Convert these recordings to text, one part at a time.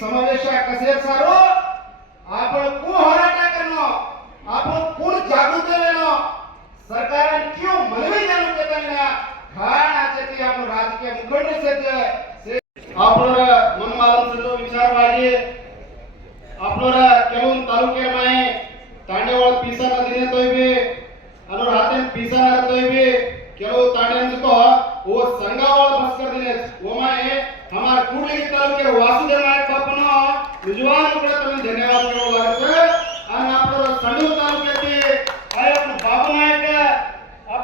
समावेश कसे सारो? आपण कोण होराटा करनो आपण कोण जागृत वेनो सरकार क्यों मनवे जाणून देताना खाण आचती आपण राजकीय आपण मन मालूम जो विचार पाहिजे. आपण केवून तालुके माय तांडेवळ पिसा नदीने तोयबे अनु राते पिसा नदीने तोयबे केवू तांड्यांचं तो ओ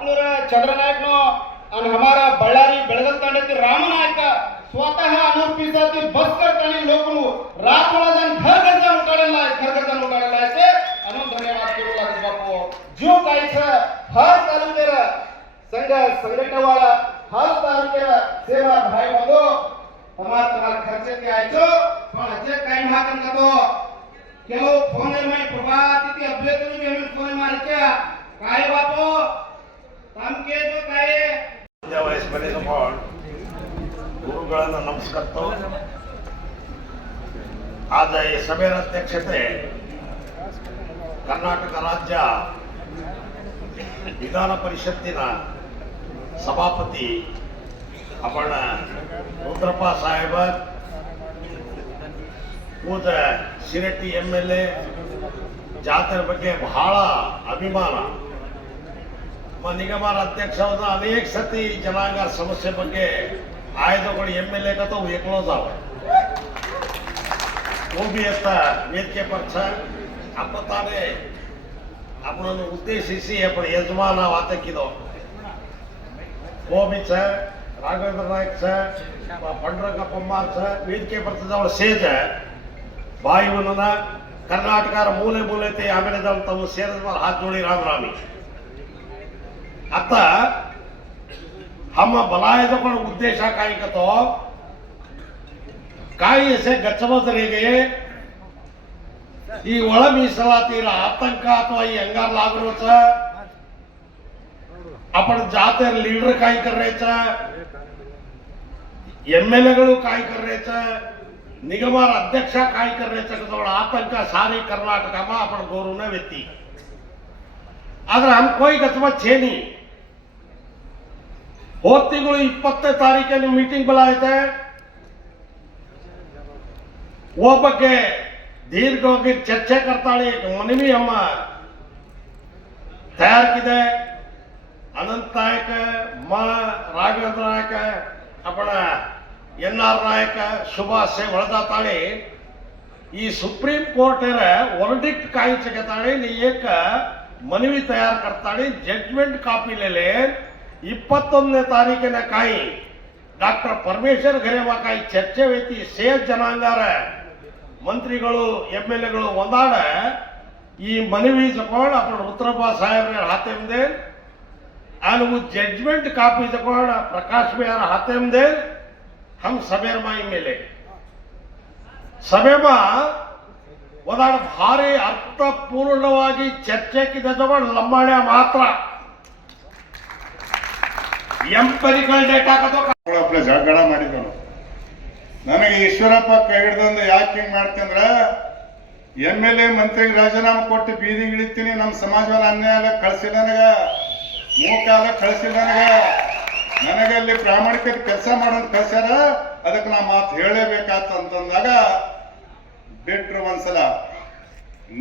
ಆತ್ಮೂರ ಚಂದ್ರನಾಯ್ಕನು ಅನ್ ಹಮಾರ ಬಳ್ಳಾರಿ ಬೆಳಗಲ್ ತಂಡಕ್ಕೆ ರಾಮನಾಯ್ಕ ಸ್ವತಃ ಅನುರ್ಪಿಸತಿ ಬಸ್ಕರ್ ತಾಣಿ ಲೋಕರು ರಾತ್ ಒಳಗ ಘರ್ ಗಂಜ ಉಟಾಡಲ್ಲ ಘರ್ ಗಂಜ ಉಟಾಡಲ್ಲ ಐತೆ ಅನ್ನೋ ಧನ್ಯವಾದ ಕೇಳಲಾಗ ಬಾಪು ಜೀವ ಕಾಯಿಸ ಹರ್ ತಾಲೂಕರ ಸಂಘ ಸಂಘಟನೆವಾಳ ಹರ್ ತಾಲೂಕರ ಸೇವಾ ಭಾಯಿ ಬಂದು તમાર તમાર ખર્ચે કે આજો પણ હજે ટાઈમ હાકન કતો કેવો ફોન મે પ્રભાત ઇતિ અભ્યતનું મે ફોન માર કે કાય બાપો ಗುರುಗಳನ್ನು ನಮಸ್ಕರಿಸ್ತು ಆದ ಈ ಸಭೆಯ ಅಧ್ಯಕ್ಷತೆ ಕರ್ನಾಟಕ ರಾಜ್ಯ ವಿಧಾನ ಪರಿಷತ್ತಿನ ಸಭಾಪತಿ ಅಪರ್ಣ ರುದ್ರಪ್ಪ ಸಾಹೇಬ ಕೂದ ಶಿರಟ್ಟಿ ಎಂ ಎಲ್ ಎ, ಜಾತ್ರೆ ಬಗ್ಗೆ ಬಹಳ ಅಭಿಮಾನ. निगम अध्यक्ष अनेक सति जनांग समस्या बे आयोजल वेदे पक्ष अब ते अब उद्देश्य यजमान sir Raghavendra Nayak sir Pandarang sir वेदे पक्ष सेज बायुन कर्नाटक मूले मूले आम सेर हाथ जोड़ी रामरामी आता हम बलायद पण उद्देश काय करतो? काय असे ಗಚ್ಚಬದರಿಗೆ ಈ ಒಳ ಮೀಸಲಾತಿರ ಆತಂಕ ಅಥವಾ ಈ ಹಂಗಾರला आपण जात लीडर काय करायचं एम एल एಗಳು काय करायचं निगमार अध्यक्ष काय करायचं जवळ आतंक सारी कर्नाटकामा आपण गौरवನ व्यक्ती आता हम कोई गचबच छे नहीं ಹೋದ್ ತಿಂಗಳು ಇಪ್ಪತ್ತೇ ತಾರೀಕಲ್ಲಿ ಮೀಟಿಂಗ್ ಬಲಾಯಿತೆ ಓ ಬಗ್ಗೆ ದೀರ್ಘವಾಗಿ ಚರ್ಚೆ ಕರ್ತಾಳೆ ಮನವಿ ಅಮ್ಮ. ತಯಾರಿದೆ ಅನಂತ ನಾಯಕ, ಮ. ರಾಘವೇಂದ್ರ ನಾಯಕ ಅಪ್ಪಣ ಎನ್ ಆರ್ ನಾಯಕ, ಸುಭಾಷೆ ಒಳದಾತಾಳೆ ಈ ಸುಪ್ರೀಂ ಕೋರ್ಟ್ ವರ್ಡಿಕ್ಟ್ ಕಾಯಿ ನೀ ಏಕ ಮನವಿ ತಯಾರು ಕರ್ತಾಳೆ. ಜಡ್ಜ್ಮೆಂಟ್ ಕಾಪಿಲೆಲೆ ಇಪ್ಪತ್ತೊಂದನೇ ತಾರೀಕಿನ ಕಾಯಿ ಡಾಕ್ಟರ್ ಪರಮೇಶ್ವರ್ ಕಾಯಿ ಚರ್ಚೆ ಐತಿ ಸೇಜ್ ಜನಾಂಗಾರ ಮಂತ್ರಿಗಳು ಎಂ ಎಲ್ ಎಗಳು ಒಂದಾಡ ಈ ಮನವಿ ತಗೊಂಡು ಅಪ್ಪ ರುದ್ರಪ್ಪ ಸಾಹೇಬ್ರ ಹಾತೆ ಮುಂದೆ ಅಲ್ಲಿ ಜಡ್ಜ್ಮೆಂಟ್ ಕಾಪಿ ತಗೊಂಡು ಪ್ರಕಾಶ್ ಬಿಹಾರ ಹಾತೆಮ್ದೆ ಹಮ್ ಸಬೇರ್ ಮಾಯಿ ಮೇಲೆ. ಸಭೆಮ ಒಂದಾಡ ಭಾರಿ ಅರ್ಥಪೂರ್ಣವಾಗಿ ಚರ್ಚೆಕ್ಕಿದೆ ತಗೊಂಡು ಲಂಬಾಣ್ಯ ಮಾತ್ರ. ಎಂಪರಿಕಲ್ ಡೇಟ್ ಜಗಳ ಮಾಡಿದನು ನನಗೆ ಈಶ್ವರಪ್ಪ ಕೈ ಹಿಡ್ದಂದು ಯಾಕೆ ಹಿಂಗ್ ಮಾಡ್ತಂದ್ರ ಎಂ ಎಲ್ ಎ ಮಂತ್ರಿಗೆ ರಾಜೀನಾಮೆ ಕೊಟ್ಟು ಬೀದಿಗೆ ಇಳಿತೀನಿ ನಮ್ಮ ಸಮಾಜವನ್ನ ಅನ್ಯಾಯ ಕಳಿಸಿಲ್ಲ ನನಗ. ಮೂಕಾಲ ಕಳಿಸಿಲ್ಲ ನನಗ. ನನಗೆ ಅಲ್ಲಿ ಪ್ರಾಮಾಣಿಕತೆ ಕೆಲಸ ಮಾಡೋದು ಕಳ್ಸ್ಯಾರ, ಅದಕ್ಕೆ ನಾ ಮಾತು ಹೇಳಲೇಬೇಕಾತ ಅಂತಂದಾಗ ಬಿಟ್ರು ಒಂದ್ಸಲ.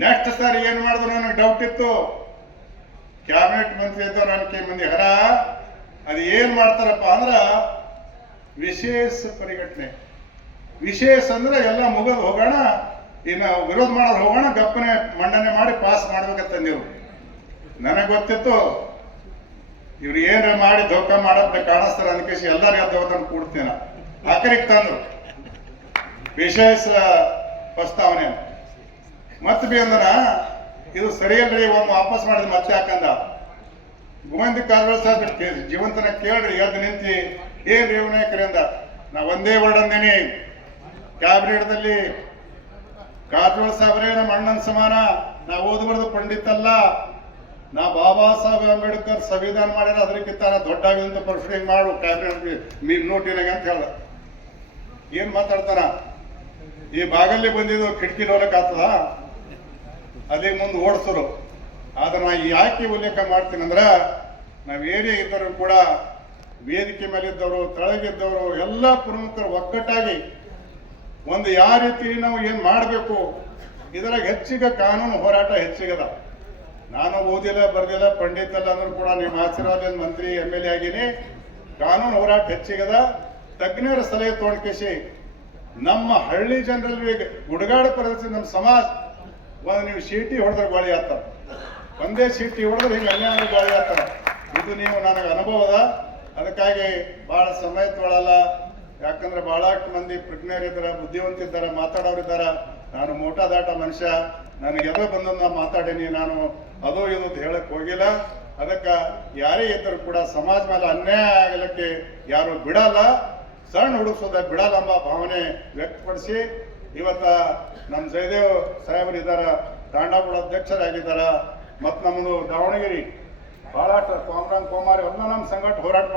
ನೆಕ್ಸ್ಟ್ ಸರ್ ಏನ್ ಮಾಡಿದ್ರು ನನಗೆ ಡೌಟ್ ಇತ್ತು. ಕ್ಯಾಬಿನೆಟ್ ಮಂತ್ರಿ ಇದ್ದವ್ರು ನನ್ನ ಕೈ ಮಂದಿ ಹರ ಅದು ಏನ್ ಮಾಡ್ತಾರಪ್ಪ ಅಂದ್ರೆ ವಿಶೇಷ ಪರಿಘಟನೆ. ವಿಶೇಷ ಅಂದ್ರೆ ಎಲ್ಲ ಮುಗಿದು ಹೋಗೋಣ, ಇನ್ನು ವಿರೋಧ ಮಾಡೋದು ಹೋಗೋಣ, ಗಪ್ಪನೆ ಮಂಡನೆ ಮಾಡಿ ಪಾಸ್ ಮಾಡ್ಬೇಕಂತ ನೀವು ನನಗೆ ಗೊತ್ತಿತ್ತು, ಇವ್ರು ಏನ್ರ ಮಾಡಿ ಧೋಕ ಮಾಡಪ್ಪ ಕಾಣಿಸ್ತಾರ ಅನ್ಕೇಸಿ ಎಲ್ಲರೂ ಎದ್ದು ಹೋಗ್ತಾನೆ ಕೂಡ್ತೀನ ಆಖರಿಗೆ ತಂದ್ರು. ವಿಶೇಷ ಪ್ರಸ್ತಾವನೆ ಮತ್ತೆ ಬಿ ಅಂದನ ಇದು ಸರಿಯಲ್ರಿ ಒಮ್ಮೆ ವಾಪಸ್ ಮಾಡಿದ್ ಮತ್ತೆ ಯಾಕಂದ ಗೋವಿಂದ ಕಾರವಾರ ಕೇ- ಜೀವಂತನ ಕೇಳ್ರಿ, ಎದ್ದು ನಿಂತಿ. ಏನ್ ರೇವನಾಯಕರಿ ಅಂದ? ನಾ ಒಂದೇ ವರ್ಡ್ ಅಂದೇನಿ. ಕ್ಯಾಬಿನೆಟ್ದಲ್ಲಿ ಕಾರವಾರ ಸಾಹೇಬ್ರೆ, ನಮ್ಮ ಅಣ್ಣನ ಸಮಾನ. ನಾ ಓದಬಾರ್ದು ಪಂಡಿತ್ ಅಲ್ಲ. ನಾ ಬಾಬಾ ಸಾಹೇಬ್ ಅಂಬೇಡ್ಕರ್ ಸಂವಿಧಾನ ಮಾಡ್ಯಾರ ಅದಕ್ಕಿಂತ ದೊಡ್ಡ ಅಂತ ಪರ್ಫೆಕ್ಟ್ ಮಾಡು? ಕ್ಯಾಬಿನೆಟ್ ನೀನ್ ನೋಟಿನಾಗ ಅಂತ ಹೇಳ್ದ. ಏನ್ ಮಾತಾಡ್ತಾರ? ಈ ಬಾಗಲ್ಲಿ ಬಂದಿದ್ದು ಕಿಟಕಿ ನೋಡಕ್ ಆಗ್ತದ ಅದೇ ಮುಂದೆ ಓಡಿಸೋರು. ಆದ್ರೆ ನಾ ಯಾಕೆ ಉಲ್ಲೇಖ ಮಾಡ್ತೀನಿ ನಾವು ಏನೇ ಇದ್ದರೂ ಕೂಡ, ವೇದಿಕೆ ಮೇಲಿದ್ದವರು, ತಳಗಿದ್ದವರು, ಎಲ್ಲ ಪ್ರಮುಖರು ಒಗ್ಗಟ್ಟಾಗಿ ಒಂದು ಯಾವ ರೀತಿ ನಾವು ಏನು ಮಾಡಬೇಕು, ಇದರಾಗ ಹೆಚ್ಚಿಗೆ ಕಾನೂನು ಹೋರಾಟ ಹೆಚ್ಚಿಗದ ನಾನು ಓದಿಲ್ಲ, ಬರ್ದಿಲ್ಲ ಪಂಡಿತಲ್ಲ ಅಂದ್ರೂ ಕೂಡ ನಿಮ್ಮ ಆಶೀರ್ವಾದ ಮಂತ್ರಿ, ಎಂ ಎಲ್ ಎ ಆಗಿನಿ. ಕಾನೂನು ಹೋರಾಟ ಹೆಚ್ಚಿಗದ ತಜ್ಞರ ಸಲಹೆ ತೋಣಕಿಸಿ ನಮ್ಮ ಹಳ್ಳಿ ಜನರಲ್ಲಿ ಹುಡುಗಾಡ ಪ್ರದೇಶ ನಮ್ಮ ಸಮಾಜ, ಒಂದು ನೀವು ಸೀಟಿ ಹೊಡೆದ್ರೆ ಗೋಳಿ ಆಗ್ತಾರ ಒಂದೇ ಸೀಟಿ ಹೊಡೆದ್ರೆ ಹಿಂಗೆ ಅನ್ಯಾಯ ಗಾಳಿ ಆಗ್ತಾರೆ ಇದು ನೀವು ನನಗೆ ಅನುಭವದ, ಅದಕ್ಕಾಗಿ ಬಹಳ ಸಮಯ ತೊಳಲ್ಲ ಯಾಕಂದ್ರೆ ಭಾಳಷ್ಟು ಮಂದಿ ಪ್ರಜ್ಞರಿದ್ದಾರೆ, ಬುದ್ಧಿವಂತಿದ್ದಾರೆ, ಮಾತಾಡೋರಿದ್ದಾರೆ. ನಾನು ಮೋಟಾದಾಟ ಮನುಷ್ಯ. ನನಗೆ ಎದೋ ಬಂದನ್ನ ಮಾತಾಡೀನಿ. ನಾನು ಅದು ಇದು ಅಂತ ಹೇಳಕ್ ಹೋಗಿಲ್ಲ. ಅದಕ್ಕೆ ಯಾರೇ ಇದ್ದರೂ ಕೂಡ ಸಮಾಜ ಮೇಲೆ ಅನ್ಯಾಯ ಆಗಲಿಕ್ಕೆ ಯಾರು ಬಿಡಲ್ಲ. ಸಣ್ಣ ಹುಡುಗಿಸೋದ ಬಿಡಲ್ಲ ಎಂಬ ಭಾವನೆ ವ್ಯಕ್ತಪಡಿಸಿ ಇವತ್ತ ನಮ್ಮ ಜಯದೇವ್ ಸಾಹೇಬರು ಇದ್ದಾರ ತಾಂಡಾಪುರ ಅಧ್ಯಕ್ಷರಾಗಿದ್ದಾರ. ಮತ್ತು ನಮ್ಮದು ದಾವಣಗೆರೆ ಬಹಳಷ್ಟು ಕೋಮರಾಮ್ ಕೋಮಾರಿ ಎಲ್ಲ ನಮ್ಮ ಸಂಘಟ ಹೋರಾಟ